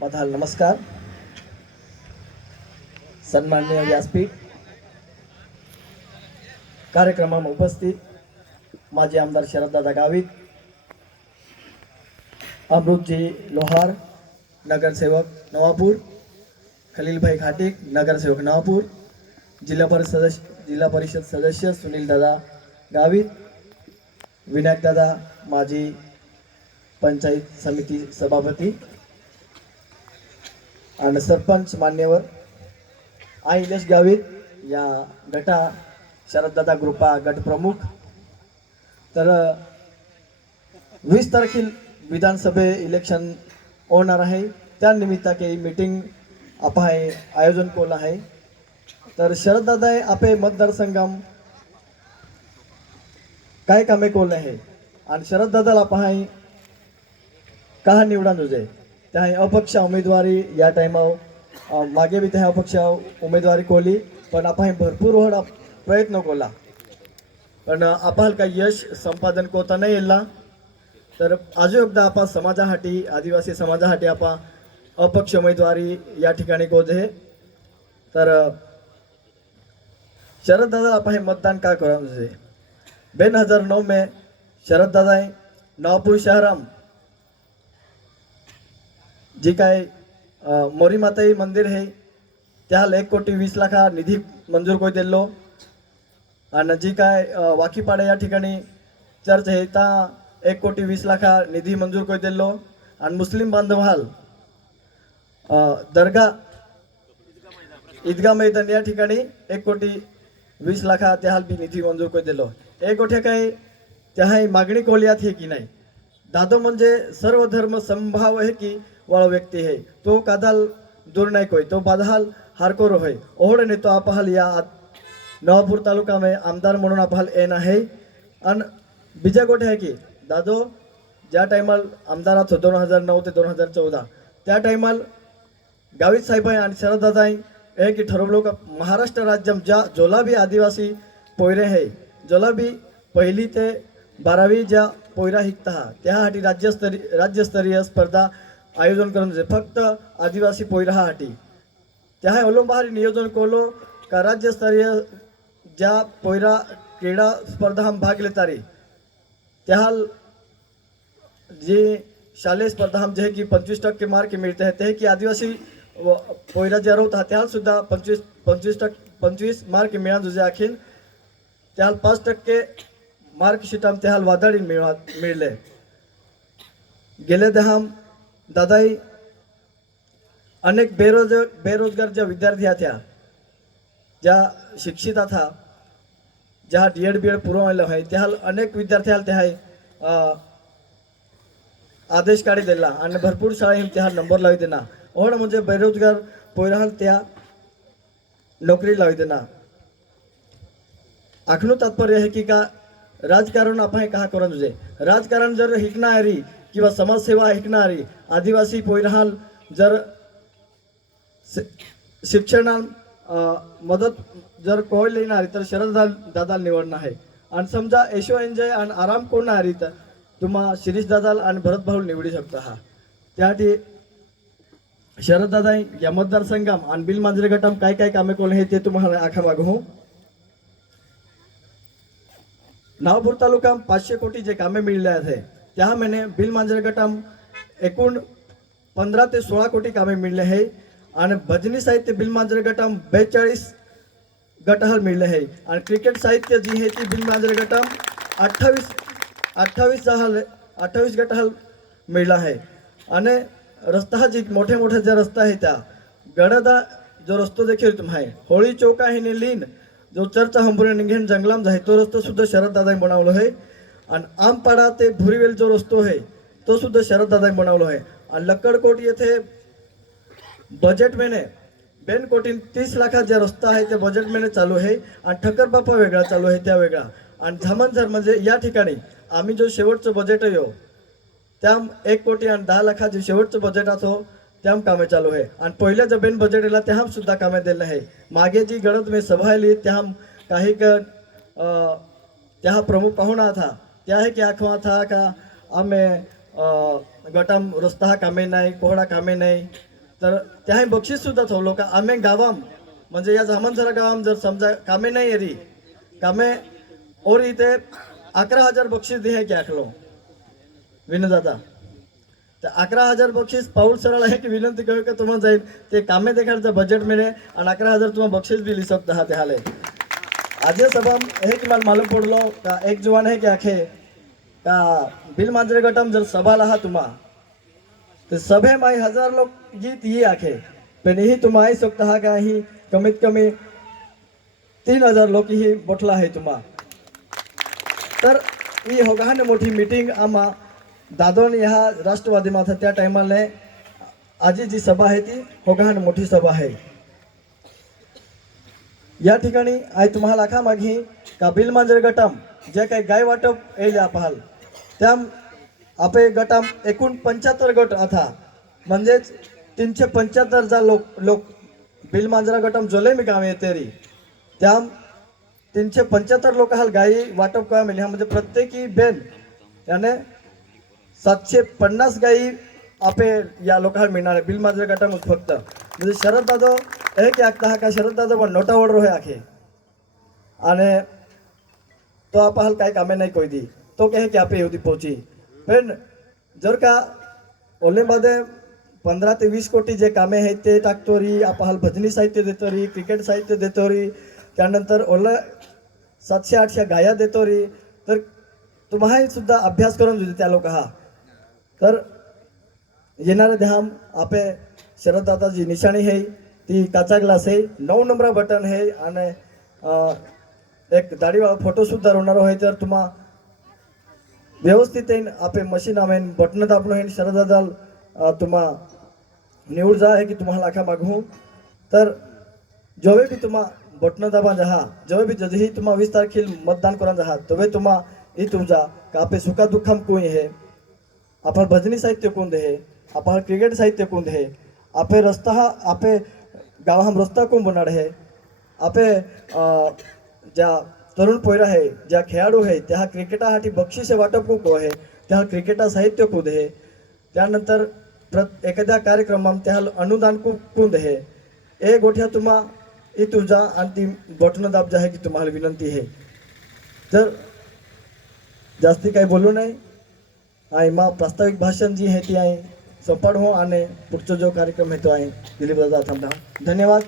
माझा नमस्कार. सन्माननीय व्यासपीठ. कार्यक्रमात उपस्थित माजी आमदार शरददादा गावित अमृतजी लोहार नगरसेवक नवापूर खलीलभाई घाटिक नगरसेवक नवापूर जिल्हा परिषद सदस्य जिल्हा परिषद सदस्य सुनील दादा गावित विनायकदादा माजी पंचायत समिती सभापती आणि सरपंच मान्यवर आईलेश गावित या गटा शरददादा ग्रुपा गट प्रमुख तर वीस तारखेल विधानसभे इलेक्शन होणार आहे. त्या निमित्ताके मीटिंग आपण आयोजन कोण आहे? तर शरददादा आपे मतदारसंघाम काय कामे केलं आहे? आणि शरददादाला पहा का निवडा जुजे. त्याही अपक्ष उमेदवारी या टायमावर मागे बी त्या अपक्ष उमेदवारी कोली पण आपण भरपूर वेळा प्रयत्न केला. पण आपण काही यश संपादन कोता नाही येला तर आजू एकदा आपण समाजासाठी आदिवासी समाजासाठी आपण अपक्ष उमेदवारी या ठिकाणी कोजे. तर शरद दादा आपण हे मतदान का करा बेन हजार नऊ में शरद दादा नवापूर शहराम जी काय मोरीमाताई माताई मंदिर आहे त्याला एक कोटी वीस लाखा निधी मंजूर कोई दिलो आणि जी काय वाकीपाडा या ठिकाणी चर्च आहे त्या एक कोटी वीस लाखा निधी मंजूर कोई दिलो आणि मुस्लिम बांधवाल दर्गा ईदगा मैदान या ठिकाणी एक कोटी वीस लाखा त्या बी निधी मंजूर कोई दिलो एक गोठे काय त्या मागणी कोल्यात हे की नाही? दादो म्हणजे सर्व धर्म संभाव हे की वाळो व्यक्ति है। तो कादाल दूर नाही कोई तो बादहाल हारकोर है। ओहड ने तो आपहाल या आत- नवापूर तालुका में आमदार म्हणून आपहाल येण आहे आणि बीजा गोठे आहे की दादो ज्या टायमाल आमदारात होतो दोन हजार नऊ ते दोन हजार चौदा त्या टायमाल गावित साहेब आणि शरददादा आहे हे। की ठरवलं का महाराष्ट्र राज्यम ज्या जोलाबी आदिवासी पोयरे है। जोलाबी पहिली ते बारावी ज्या पोयरा शिकता हा त्यासाठी राज्यस्तरीय राज्यस्तरीय स्पर्धा आयोजन करून दिले फक्त आदिवासी पोयराहासाठी त्या अवलंबाहारी नियोजन केलो का राज्यस्तरीय ज्या पोयरा क्रीडा स्पर्धा हम भाग लेतारी त्या जे शालेय स्पर्धा जे की पंचवीस टक्के मार्क मिळते ते की आदिवासी व पोयरा जे रवता त्याला सुद्धा पंचवीस पंचवीस टक्के पंचवीस मार्क मिळा तुझे अखिल त्याला पाच टक्के मार्कशीटाम त्याला वादळी मिळा मिळले गेले दहाम दादाई अनेक बेरोजगार बेरोजगार ज्या विद्यार्थी आहेत त्या ज्या शिक्षित था ज्या डी एड बी एड पुरवलं आहे त्या अनेक विद्यार्थ्याला त्या आदेश काढी दिला आणि भरपूर शाळा त्या नंबर लावी देना ओढ म्हणजे बेरोजगार पोयराल त्या नोकरी लावी देना आखणू तात्पर्य आहे की का राजकारण आपण हे का करून तुझे? राजकारण जर हिकणारी किंवा समाजसेवा हिकणारी आदिवासी पोयरहाल जर शि- शिक्षणात मदत जर कोण लिहिणारी तर शरद दा- दादा निवडणं आहे. आणि समजा यशो एन्जॉय आणि आराम कोण आरी तर तुम्हा शिरीष दादाल आणि भरत भाऊ निवडू शकता हा. त्यासाठी शरद दादा या मतदारसंघाम आणि बिल मांजरे गटाम काय काय कामे कोण हे ते तुम्हाला आखा मागू नावपूर तालुका पाचशे कोटी जे कामे मिळले आहे त्या महिने बिल मांजर गटाम एकूण पंधरा ते सोळा कोटी कामे मिळले आहे आणि भजनी साहित्य बिल मांजरे गटाम बेचाळीस गटहल मिळले आहे आणि क्रिकेट साहित्य जी आहे ती बिल मांजरे गटाम अठ्ठावीस अठ्ठावीस जहाल अठ्ठावीस गटहल मिळला आहे. आणि रस्ता हा जी मोठे मोठे जे रस्ता आहे त्या गडदा जो रस्तो देखील तुम आहे होळी चौक आहे ने लीन जो चर्च हंबुरे निघेन जंगलाम जाय तो रस्तो सुद्धा शरद दादाने बनवलो आहे आणि आमपाडा ते भुरीवेल जो रस्तो आहे तो सुद्धा शरद दादाने बनवलो आहे आणि लक्कडकोट येथे बजेट मेने बेन कोटीन तीस लाखाचा रस्ता आहे ते बजेट मेने चालू आहे आणि ठक्कर बापा वेगळा चालू आहे त्या वेगळा. आणि धामणझर म्हणजे या ठिकाणी आम्ही जो शेवटचं बजेट आहे त्या एक कोटी आणि दहा लाखाचे शेवटचं बजेट असो त्याम कामे चालू आहे. आणि पहिल्या जबेन बेन बजेट येला त्या सुद्धा कामे दिले आहे. मागे जी गडद मी सभा आली त्याम काही क त्या प्रमुख पाहुणा था त्या आहे की आखवा था का आम्ही गटाम रस्ता हा कामे नाही कोहडा कामे नाही. तर त्याही बक्षीस सुद्धा ठेवलो का आम्ही गावाम म्हणजे या जामनसरा गावाम जर समजा कामे नाही येरी कामे ओरी ते अकरा हजार बक्षीस दिहे की आखलो विनोद तर अकरा हजार बक्षीस पाऊल सरळ आहे की विनंती करू का तुम्हाला जाईल? ते कामे देखाडचं बजेट मिळे आणि अकरा हजार तुम्हाला बक्षीस बी सकता हा ते हाले. आजे सभा हे की मला मालूम पडलो का एक जुवान आहे की आखे? का बिल मांजरे गटम जर सभा हा तुम्हा. तर सभे माई हजार लोक गीत ये आखे. पण ही तुम्हा आई सकता हा का ही कमीत कमी तीन हजार लोक ही बटला आहे तुम्हा. तर ही होगाने मोठी मीटिंग आम्हा दादोन ह्या राष्ट्रवादी माथा त्या टायमाला आजी जी सभा आहे ती होगान मोठी सभा आहे. या ठिकाणी आई तुम्हाला लाखा मागी का बिल मांजर गटाम जे काही गाय वाटप येईल पाहाल त्या आपे गटाम एकूण पंच्याहत्तर गट आता म्हणजेच तीनशे पंच्याहत्तर जा लोक लोक बिल मांजरा गटाम जोले मी गाव येते त्या तीनशे पंच्याहत्तर लोक आहाल गायी वाटप करा मिळेल म्हणजे प्रत्येकी बेन याने सातशे पन्नास गायी आपे या लोकांना मिळणार आहे. बिल माझ्या गटामध्ये फक्त. म्हणजे शरद दादा एक की आखता हा का शरद दादा पण नोटावर रोहे आखे. आणि तो आपण काय कामे नाही कोई दी तो कहे की आपे होती पोची. पण जर का ओलेमध्ये पंधरा ते वीस कोटी जे कामे आहेत ते टाकतो री आपण भजनी साहित्य देतो री क्रिकेट साहित्य देतो री त्यानंतर ओला सातशे आठशे गाया देतो री तर तुम्हाही सुद्धा अभ्यास करून देते त्या लोक हा. तर येणारे ध्याम आपे शरददादाची निशाणी आहे ती काचा ग्लास आहे नऊ नंबर बटन आहे आणि एक दाढीवाळा फोटोसुद्धा होणार आहे तर तुम्हा व्यवस्थित येईन आपे मशीन आमेन बटन दाबणं येईन शरददादा तुम्हा निवड जा आहे की तुम्हाला आखा मागू तर जेव्हा बी तुम्हा बटन दाबा जहा जेव्हा बी जही तुम्हा वीस तारखेला मतदान करा जहा तेव्हा तुम्हा ही तुमचा का आपे सुखा दुःखम कोई है. आपण भजनी साहित्य कोण दे आपण क्रिकेट साहित्य कोण दे आपे रस्ता हा आपे गाव हम रस्ता कोण बनाड आहे आपे ज्या तरुण पोयरा आहे ज्या खेळाडू आहे त्या क्रिकेटासाठी बक्षीस वाटप खूप आहे त्या क्रिकेटा साहित्य कोण आहे त्यानंतर प्रत एखाद्या कार्यक्रमात त्या अनुदान खूप कोण आहे ए गोठ्या तुम्हा ही तुझा आणि ती बटन दाब जे आहे की तुम्हाला विनंती आहे तर जास्ती काही बोलू नाही ऐं मां प्रास्ताविक भाषण जी हेठि ती आहे सपाट हो आणि जो कार्यक्रम आहे तो आहे दिलीप दादा थांबा धन्यवाद